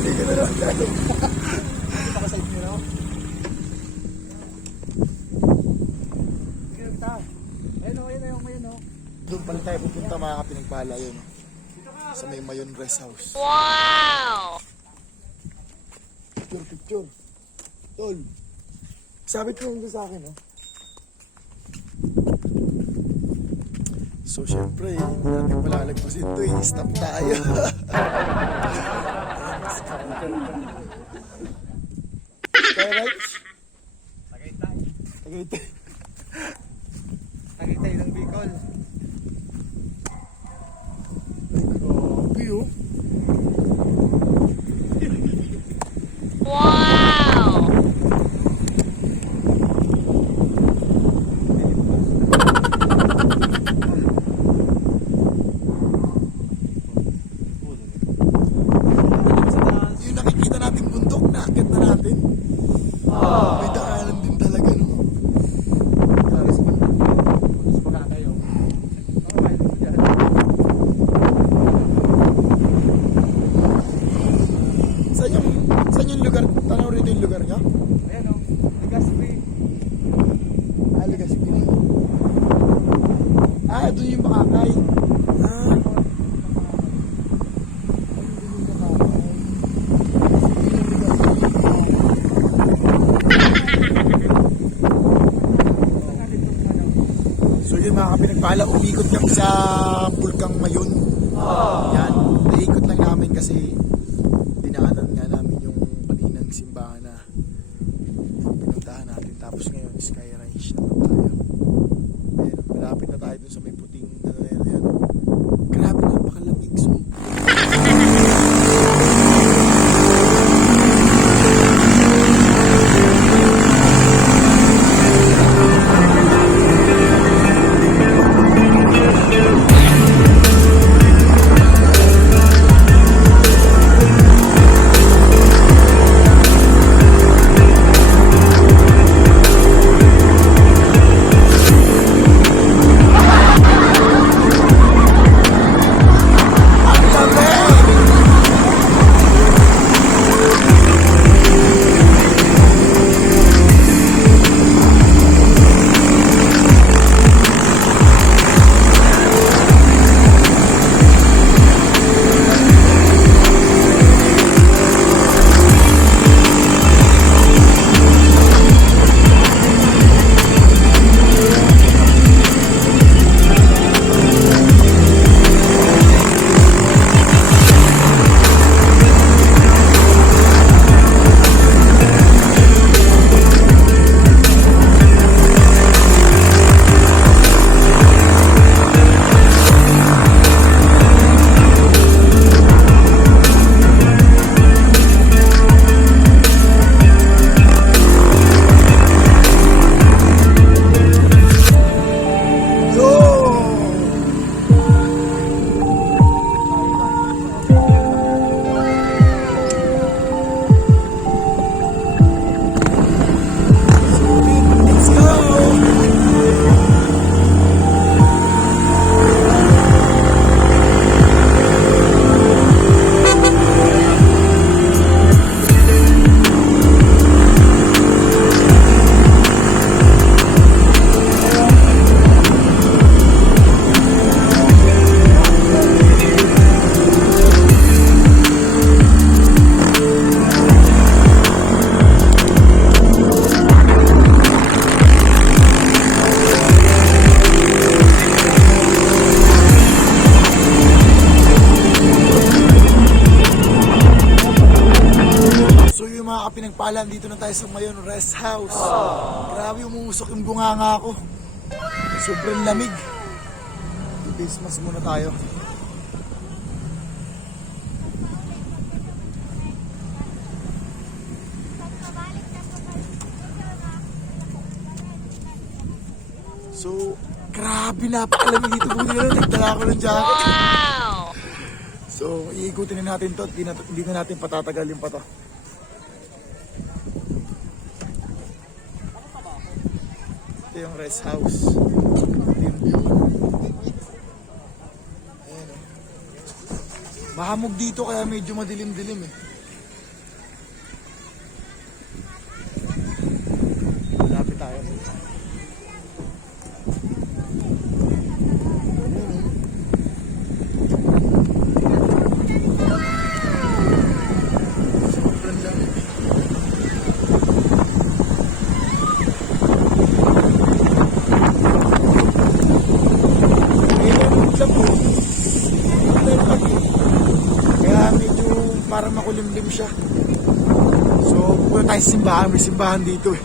Hindi ka na lang dito. Dito ka sa inyo, no? Ayun o, ayun o. Doon pala tayo pupunta mga kapinagpala yun. Sa may Mayon Rest House. Wow! Picture, picture. Tol. Sabit mo yung sa akin, no? So, syempre, hindi natin palalagpusin ito eh. Stop tayo. Kaya right? Tagaytay. Tagaytay. Tagaytay ng Bicol. Grabe oh. Wow! Yung nakikita natin bundok, nakakit na natin. May daanan din talaga, no? Saan yung lugar? Tanaw rito yung lugar niya? Ayan o, Legazpi. Legazpi na. Doon yung Makakay. So yun mga kapinagpala, umikot kami sa Bulkang Mayon. Yan, naikot lang namin kasi dinaanan nga namin yung kaninang simbahan na pinuntahan natin. Tapos ngayon, Sky Range naman tayo. Ayun, malapit na tayo dun sa may puting ano na yan. Grabe, napakalamig. So, let's go! Kapinagpala, dito na tayo sa Mayon Rest House. Grabe, umuusok yung bunganga ko. Sobrang lamig. Christmas muna tayo. So, grabe, napakalamig dito. Buti na lang, nagdala ko ng jacket. Wow! So, iikutin na natin to. Hindi na natin patatagalin pa to. Ito yung rest house. Ito yung view. Ayan, oh. Mahamog dito kaya medyo madilim-dilim eh. parang makulimlim siya. So, punta tayo sa simbahan. May simbahan dito eh.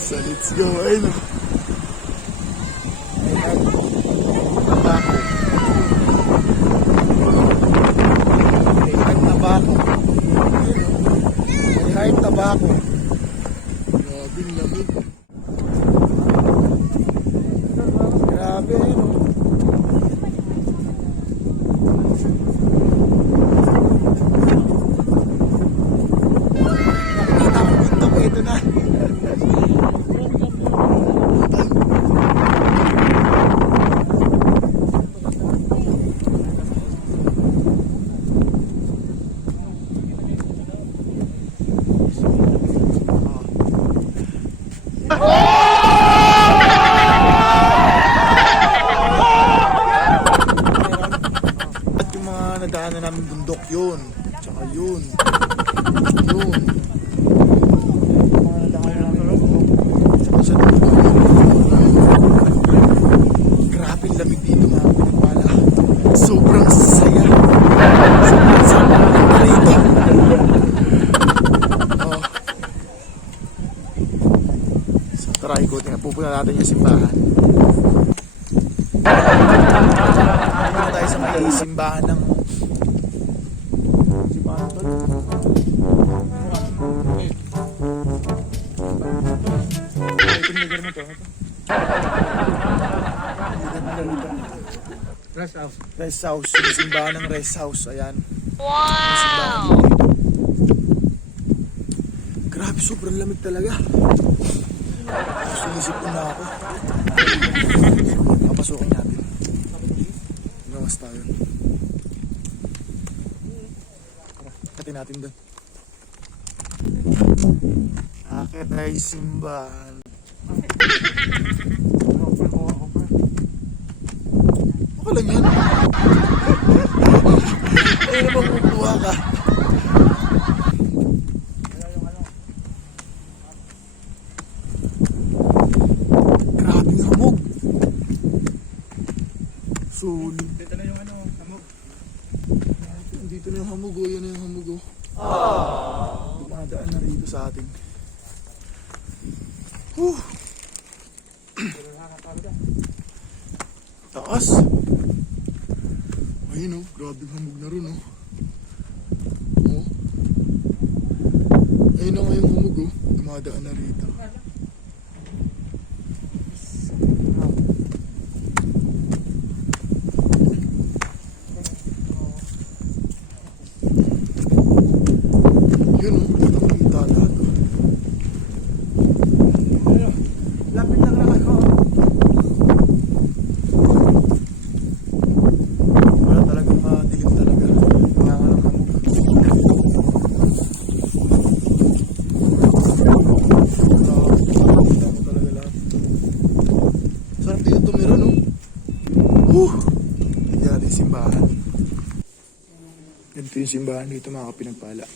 So, let's go. Ayun o. Ayan. Tabako. May heart tabako. Ayun o. May heart tabako. Grabe, lamig. Grabe, ayun o. Nakita ko punta ko, ito na. At yung mga nadaanan namin bundok yun. Tsaka yun. Yun. Yung mga nadaanan namin bundok. Tsaka sa dulo. Grabe lamig dito mga pinagpala. Sobrang saya. Sobrang saya dito. Oh. So tara, ikutin na. Pupunta natin yung simbahan. Pupunta tayo sa may simbahan ng simbahan to. Itong lugar na to. Rest house. Rest house. Yung simbahan ng rest house. Ayan. Wow! Grabe, sobrang lamig talaga. Sinisip ko na ako. Papasukin natin. Gawas tayo. Katin natin doon. Akit ay simbahan. Okay lang yan. Ay naman kukuha ka. Grabing hamog. Sulit. Dito na yung hamog. Dito na yung hamog, oh. Yan na yung hamog, oh. Dumadaan na rito sa atin. Taas. Ayun, oh. Grabe hamog na rin, oh. Oh. Ayun na nga yung hamog, oh. Dumadaan na rito. Yun, oh. Nakakita lahat, oh. Lapit lang naman ko. Wala talagang madilim talaga. Kaya nga ng hamog. Nakakita mo talaga lahat. Sarap dito tumira, no? Yan natin yung simbahan. Ganito yung simbahan dito, mga kapinagpala.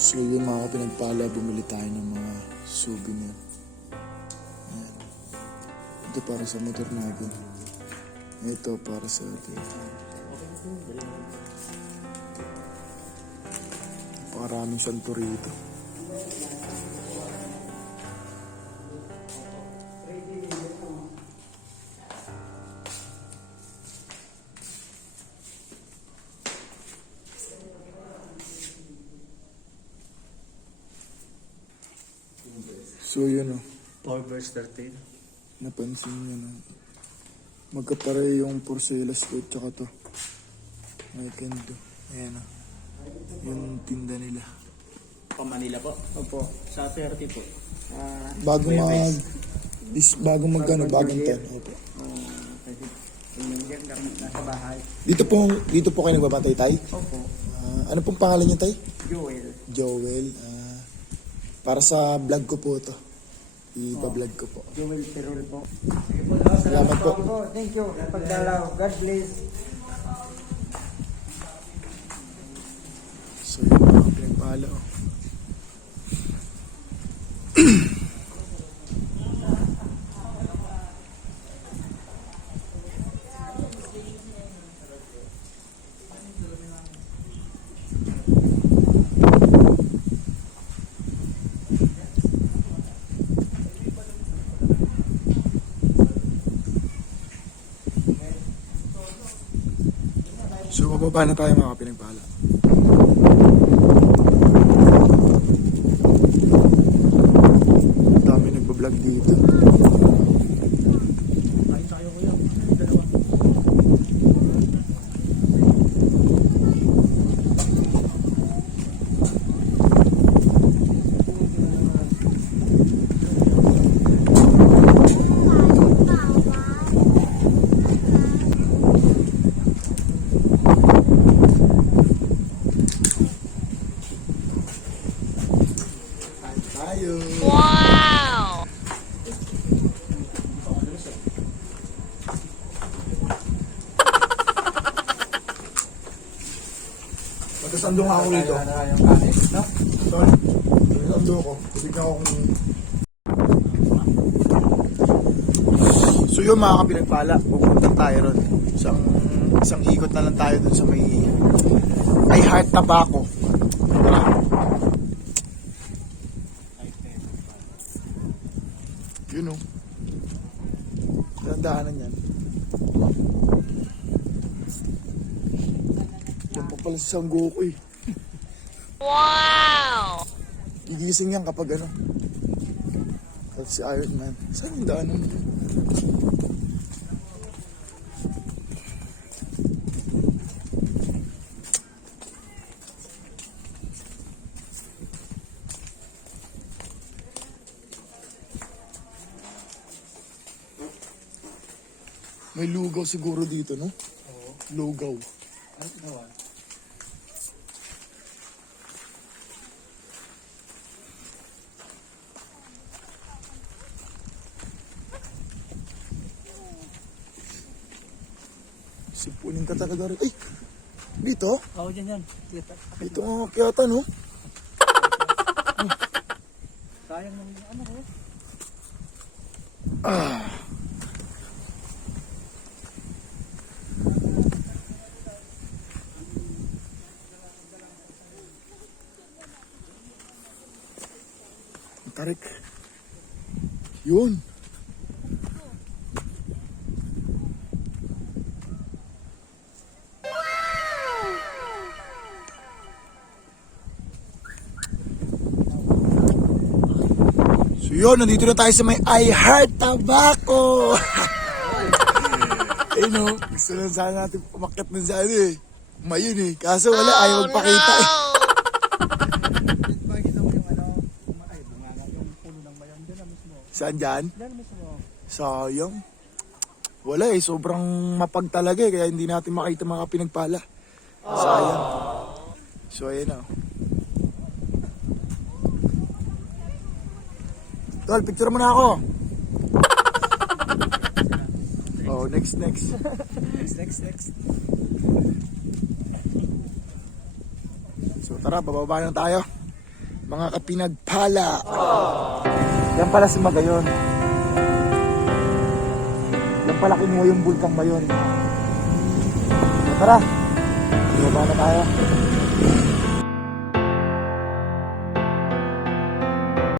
So yun mga pinagpala, bumili tayo ng mga souvenir. Ayan. Ito para sa motor natin. Ito para sa atin. Maraming santo rito. So yun o, 4 verse 13. napansin nyo na magkapare yung porcelas ko tsaka to. May kendo. Ayan o, yung tinda nila. Pa Manila po? Opo. Sa 30 po. Bago magkano, bagong tan. Opo. Yung nasa bahay. Dito po kayo nagbabantay, tay? Opo. Ano pong pangalan niya, tay? Joel. Joel. Para sa vlog ko po to. Ipa-vlog ko po. Joel Perol po. Salamat po. Thank you. Pagdalaw. God bless. So yun mga pinagpala oh. So bababa na tayo mga pinagpala. Dami nagbablog dito. Ay, tayo ko yun. Dalawa. Tayo. Wow! Magkasando nga ako rito. Yung kanin, no? Sorry. Magkasando ako. Tubigyan ako kung... So yun mga kapinagpala, pupunta tayo ron. Isang ikot na lang tayo dun sa may I Heart Tobacco. Tara. Yun o. Ang daanan yan. Yan pa pala si Sangoku eh. Wow! Gigising yan kapag ano. At si Iron Man. Saan yung daanan? May lugaw siguro dito, no? Oo. Lugaw. Ano ginawa? Sipunin ka talaga rin. Ay! Dito? Oo, dyan yan. Dito nga kiyata, no? Sayang ng ano ko. Tarik. Yun. So yun, nandito na tayo sa may I Heart Tobacco. Eh no, gusto lang sana natin umakyat nun sa ano eh. Mayon eh. Kaso wala, ayaw magpakita eh. Makikita mo yung ano, ay, bunganga, yung puno ng mayon. Dyan na mismo. Saan dyan? Dyan mismo. Sayang. Wala eh, sobrang mapag talaga eh, kaya hindi natin makita mga pinagpala. Sayang. So ayun na. Tol, picture mo na ako. Oh, next. Next. So tara, bababa na tayo. Mga kapinagpala. Yan pala si Magayon. Yan pala kinuha yung Bulkang Mayon. Tara, baba na tayo.